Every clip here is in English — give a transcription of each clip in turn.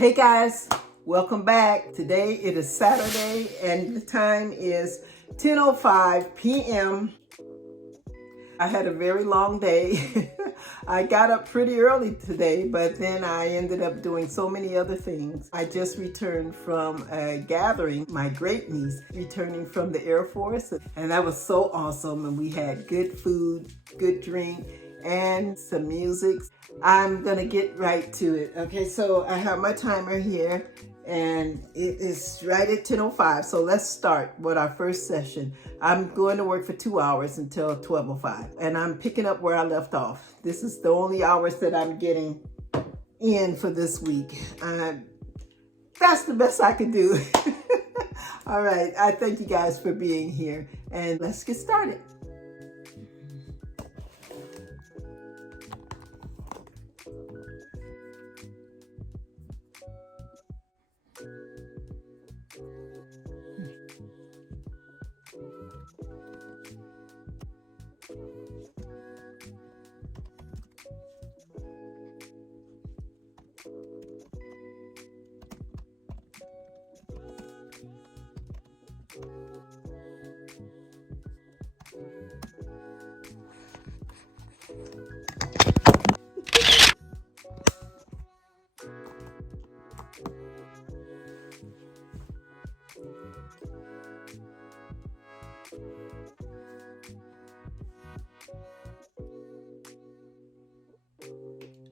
Hey guys, welcome back. Today it is Saturday and the time is 10:05 p.m. I had a very long day. I got up pretty early today, but then I ended up doing so many other things. I just returned from a gathering, my great niece returning from the Air Force, and that was so awesome. And we had good food, good drink, and some music. I'm gonna get right to it. Okay, so I have my timer here and it is right at 10:05. So let's start with our first session. I'm going to work for 2 hours until 12:05, and I'm picking up where I left off. This is the only hours that I'm getting in for this week. That's the best I can do. All right, I thank you guys for being here, and let's get started.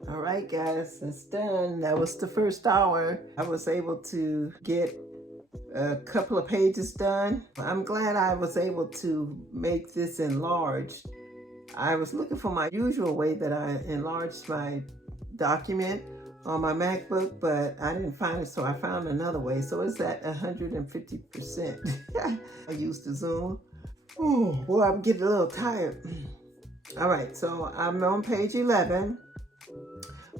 All right, guys, that's done. That was the first hour. I was able to get a couple of pages done. I'm glad I was able to make this enlarged. I was looking for my usual way that I enlarged my document on my MacBook, but I didn't find it, so I found another way. So it's at 150%. I used the Zoom. Oh, boy, I'm getting a little tired. All right, so I'm on page 11,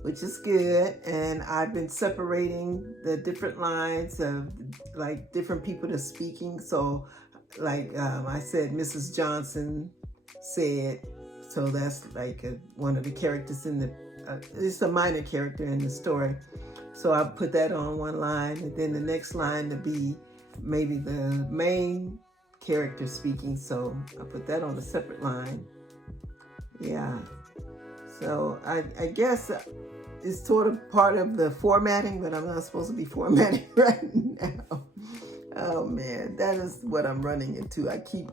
which is good, and I've been separating the different lines of like different people that's speaking. So like I said, Mrs. Johnson said, so that's like one of the characters in the, it's a minor character in the story. So I put that on one line, and then the next line to be maybe the main character speaking. So I put that on a separate line. Yeah. So I guess it's sort of part of the formatting, but I'm not supposed to be formatting right now. Oh man, that is what I'm running into. I keep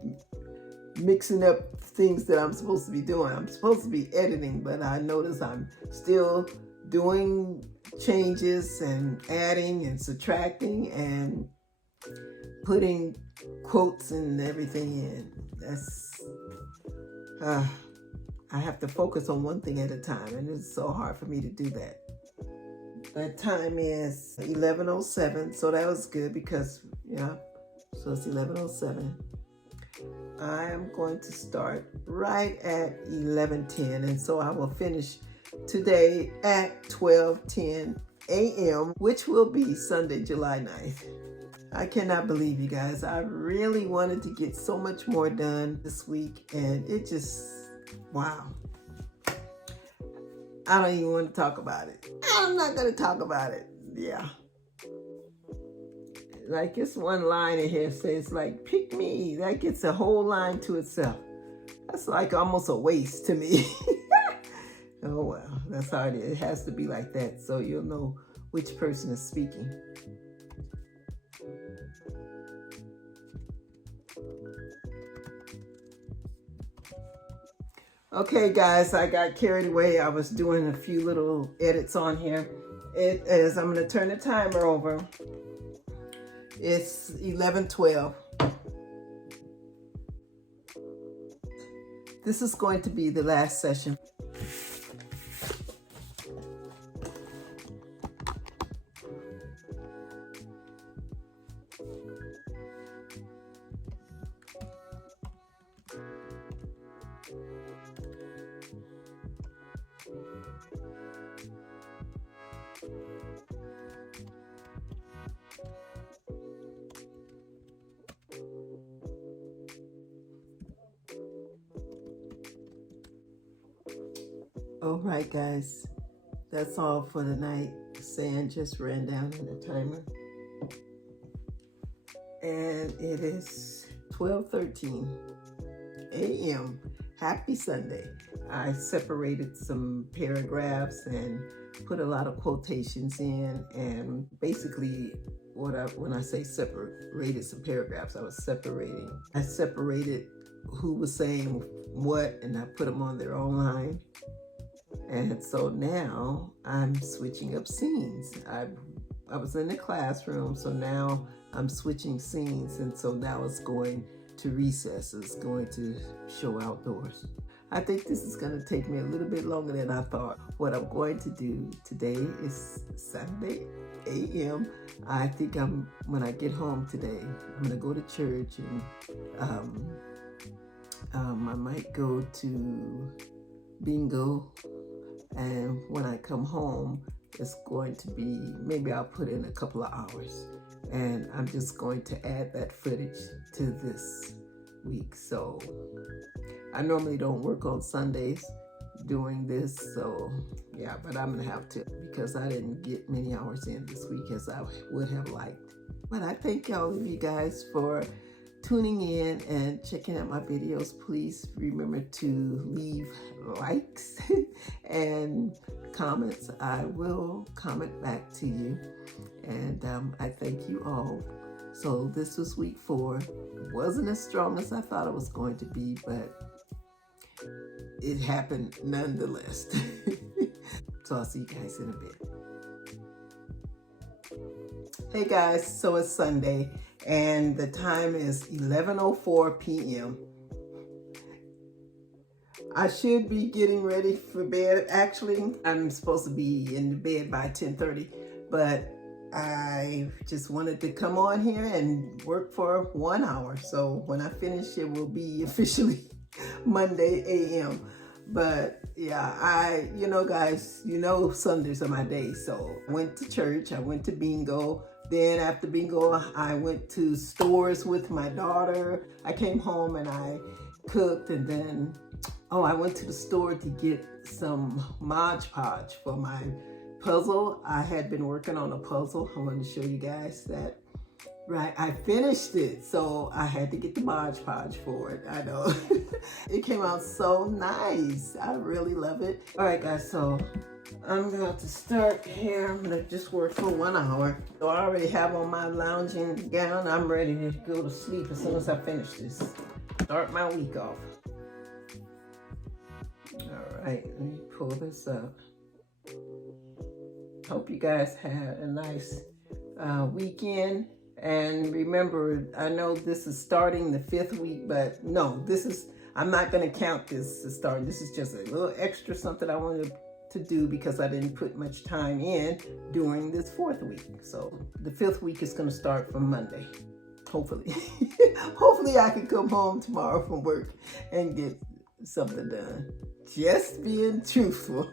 mixing up things that I'm supposed to be doing. I'm supposed to be editing, but I notice I'm still doing changes and adding and subtracting and putting quotes and everything in. That's I have to focus on one thing at a time, and it's so hard for me to do that. The time is 11:07, so that was good because, yeah, so it's 11:07. I am going to start right at 11:10, and so I will finish today at 12:10 a.m., which will be Sunday, July 9th. I cannot believe, you guys. I really wanted to get so much more done this week, and it just, wow. I don't even want to talk about it. I'm not going to talk about it. Yeah. Like it's one line in here says like, pick me. That gets a whole line to itself. That's like almost a waste to me. Oh, well, that's how it is. It has to be like that so you'll know which person is speaking. Okay, guys, I got carried away. I was doing a few little edits on here. It is, I'm going to turn the timer over. It's 11:12. This is going to be the last session. All right, guys, that's all for tonight. sand just ran down in the timer. And it is 12:13 a.m. Happy Sunday. I separated some paragraphs and put a lot of quotations in, and basically when I say separated some paragraphs, I separated who was saying what, and I put them on their own line. And so now I'm switching up scenes. I was in the classroom, so now I'm switching scenes, and so now it's going to recess. It's going to show outdoors. I think this is going to take me a little bit longer than I thought. What I'm going to do today is Sunday a.m. I think when I get home today, I'm going to go to church, and I might go to bingo. And when I come home, it's going to be, maybe I'll put in a couple of hours, and I'm just going to add that footage to this week. So I normally don't work on Sundays doing this, so yeah, but I'm gonna have to, because I didn't get many hours in this week as I would have liked. But I thank all of you guys for tuning in and checking out my videos. Please remember to leave likes and comments. I will comment back to you, and I thank you all. So this was week 4. Wasn't as strong as I thought it was going to be, but it happened nonetheless. So I'll see you guys in a bit. Hey guys, so it's Sunday and the time is 11:04 p.m. I should be getting ready for bed. Actually, I'm supposed to be in the bed by 10:30, but I just wanted to come on here and work for 1 hour. So when I finish, it will be officially Monday a.m. But yeah, you know guys, you know Sundays are my day. So I went to church, I went to bingo. Then after bingo, I went to stores with my daughter. I came home and I cooked, and then, I went to the store to get some Mod Podge for my puzzle. I had been working on a puzzle. I wanted to show you guys that. Right, I finished it, so I had to get the Mod Podge for it. I know. It came out so nice. I really love it. All right, guys, so I'm going to start here. I'm going to just work for 1 hour. So I already have on my lounging gown. I'm ready to go to sleep as soon as I finish this. Start my week off. All right, let me pull this up. Hope you guys had a nice weekend. And remember, I know this is starting the 5th week, but no, I'm not going to count this as starting. This is just a little extra something I wanted to do because I didn't put much time in during this 4th week. So the 5th week is going to start from Monday, hopefully. Hopefully I can come home tomorrow from work and get something done. Just being truthful.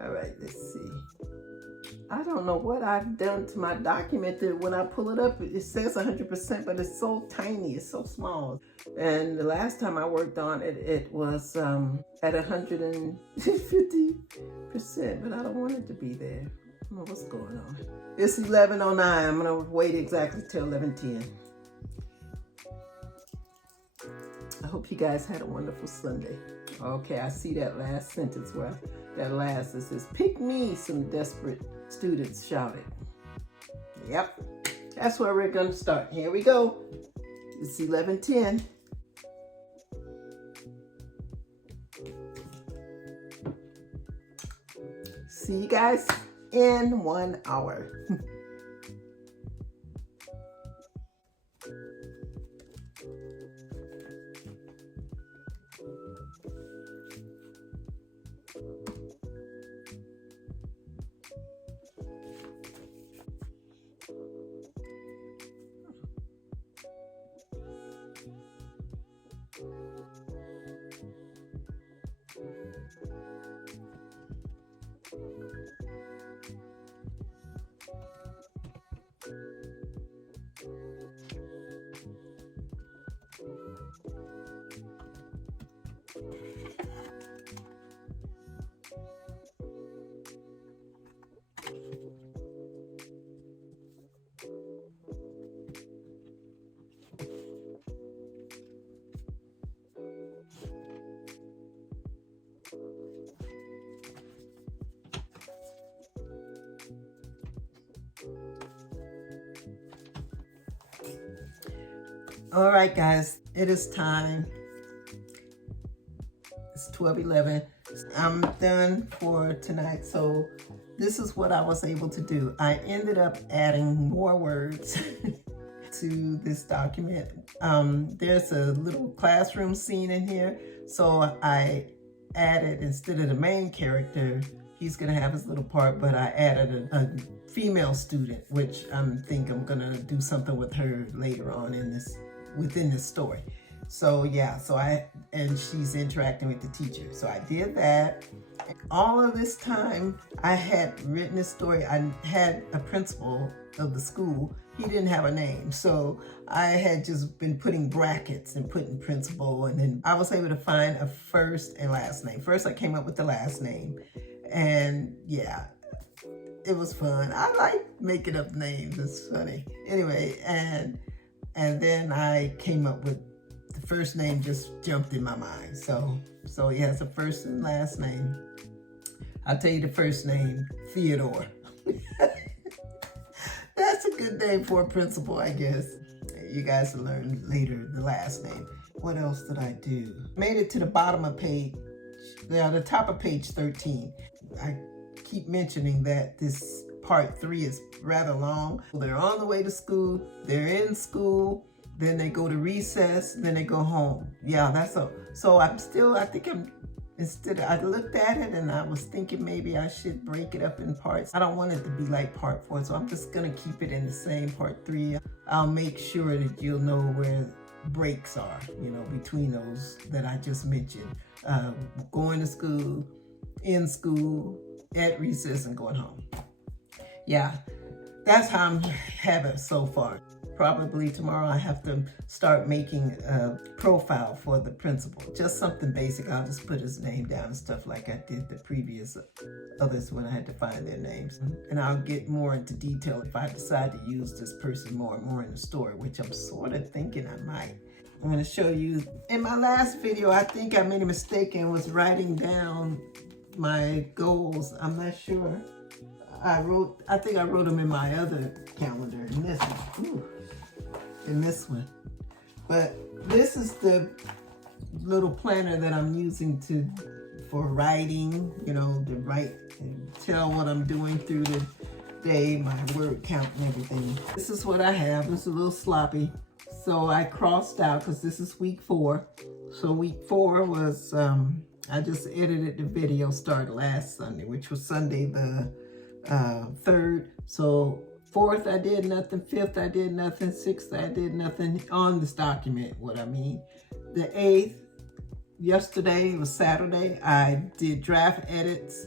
All right, let's see. I don't know what I've done to my document that when I pull it up, it says 100%, but it's so tiny, it's so small. And the last time I worked on it, it was at 150%, but I don't want it to be there. I don't know what's going on. It's 11:09. I'm gonna wait exactly till 11:10. I hope you guys had a wonderful Sunday. Okay, I see that last sentence where it says, "Pick me," some desperate students shouted. Yep, that's where we're going to start. Here we go. It's 11:10. See you guys in 1 hour. All right, guys, it is time. It's 12:11. I'm done for tonight. So this is what I was able to do. I ended up adding more words to this document. There's a little classroom scene in here. So I added, instead of the main character, he's gonna have his little part, but I added a female student, which I think I'm gonna do something with her later on within this story. So yeah, and she's interacting with the teacher. So I did that. All of this time I had written this story. I had a principal of the school. He didn't have a name. So I had just been putting brackets and putting principal, and then I was able to find a first and last name. First I came up with the last name, and yeah, it was fun. I like making up names. It's funny. Anyway, and then I came up with the first name, just jumped in my mind. So he has a first and last name. I'll tell you the first name, Theodore. That's a good name for a principal, I guess. You guys will learn later the last name. What else did I do? Made it to the bottom of the top of page 13. I keep mentioning that this part 3 is rather long. They're on the way to school, they're in school, then they go to recess, then they go home. Yeah, so I looked at it and I was thinking maybe I should break it up in parts. I don't want it to be like part 4, so I'm just gonna keep it in the same part 3. I'll make sure that you'll know where breaks are, between those that I just mentioned. Going to school, in school, at recess, and going home. Yeah, that's how I'm having so far. Probably tomorrow I have to start making a profile for the principal. Just something basic. I'll just put his name down and stuff like I did the previous others when I had to find their names. And I'll get more into detail if I decide to use this person more and more in the story, which I'm sort of thinking I might. I'm going to show you. In my last video, I think I made a mistake and was writing down my goals. I'm not sure. I think I wrote them in my other calendar, in this one. Ooh, in this one. But this is the little planner that I'm using for writing, to write and tell what I'm doing through the day, my word count and everything. This is what I have. It's a little sloppy. So I crossed out because this is week 4. So week 4 was, I just edited the video, started last Sunday, which was Sunday the 3rd. So 4th I did nothing, 5th I did nothing, 6th I did nothing on this document, what I mean. The 8th, yesterday, it was Saturday, I did draft edits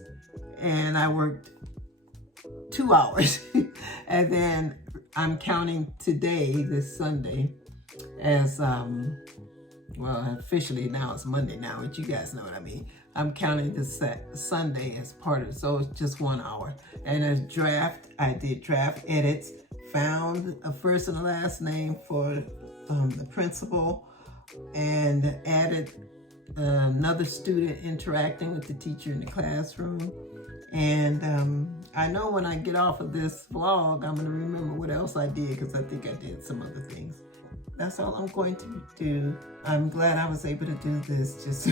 and I worked 2 hours. And then I'm counting today, this Sunday, as well, officially now it's Monday now, but you guys know what I mean. I'm counting this Sunday as part of it, so it's just 1 hour. And as draft, I did draft edits, found a first and a last name for the principal, and added another student interacting with the teacher in the classroom. And I know when I get off of this vlog, I'm gonna remember what else I did, because I think I did some other things. That's all I'm going to do. I'm glad I was able to do this, just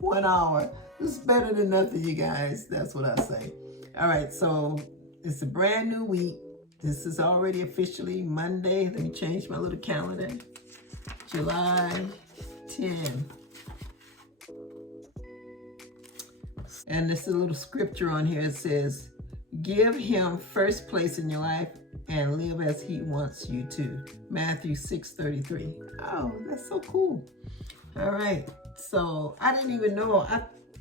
1 hour. This is better than nothing, you guys. That's what I say. All right, so it's a brand new week. This is already officially Monday. Let me change my little calendar. July 10. And there's a little scripture on here. It says, give him first place in your life and live as he wants you to. Matthew 6:33. Oh, that's so cool. All right, so I didn't even know,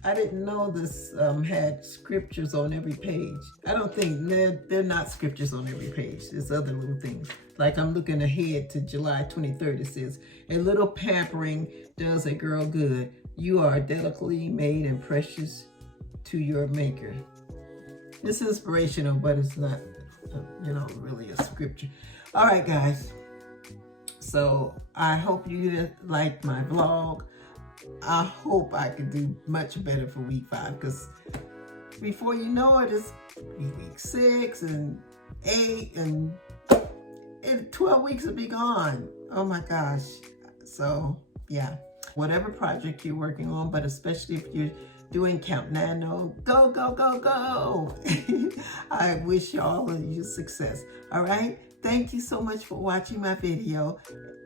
I didn't know this had scriptures on every page. I don't think, they're not scriptures on every page. There's other little things. Like I'm looking ahead to July 23rd. It says, a little pampering does a girl good. You are delicately made and precious to your maker. It's inspirational, but it's not, really a scripture. All right, guys. So I hope you liked my vlog. I hope I could do much better for week 5, because before you know it, it's week 6 and 8, and in 12 weeks will be gone. Oh my gosh. So yeah, whatever project you're working on, but especially if you're doing Count Nano, go, go, go, go. I wish all of you success. All right. Thank you so much for watching my video.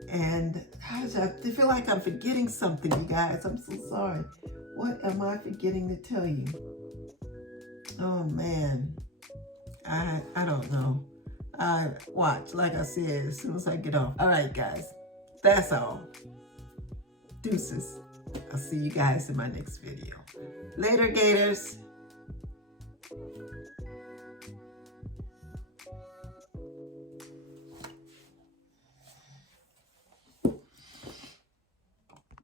And gosh, I feel like I'm forgetting something, you guys. I'm so sorry. What am I forgetting to tell you? Oh man, I don't know. Watch, like I said, as soon as I get off. All right, guys, that's all. Deuces. I'll see you guys in my next video. Later, Gators.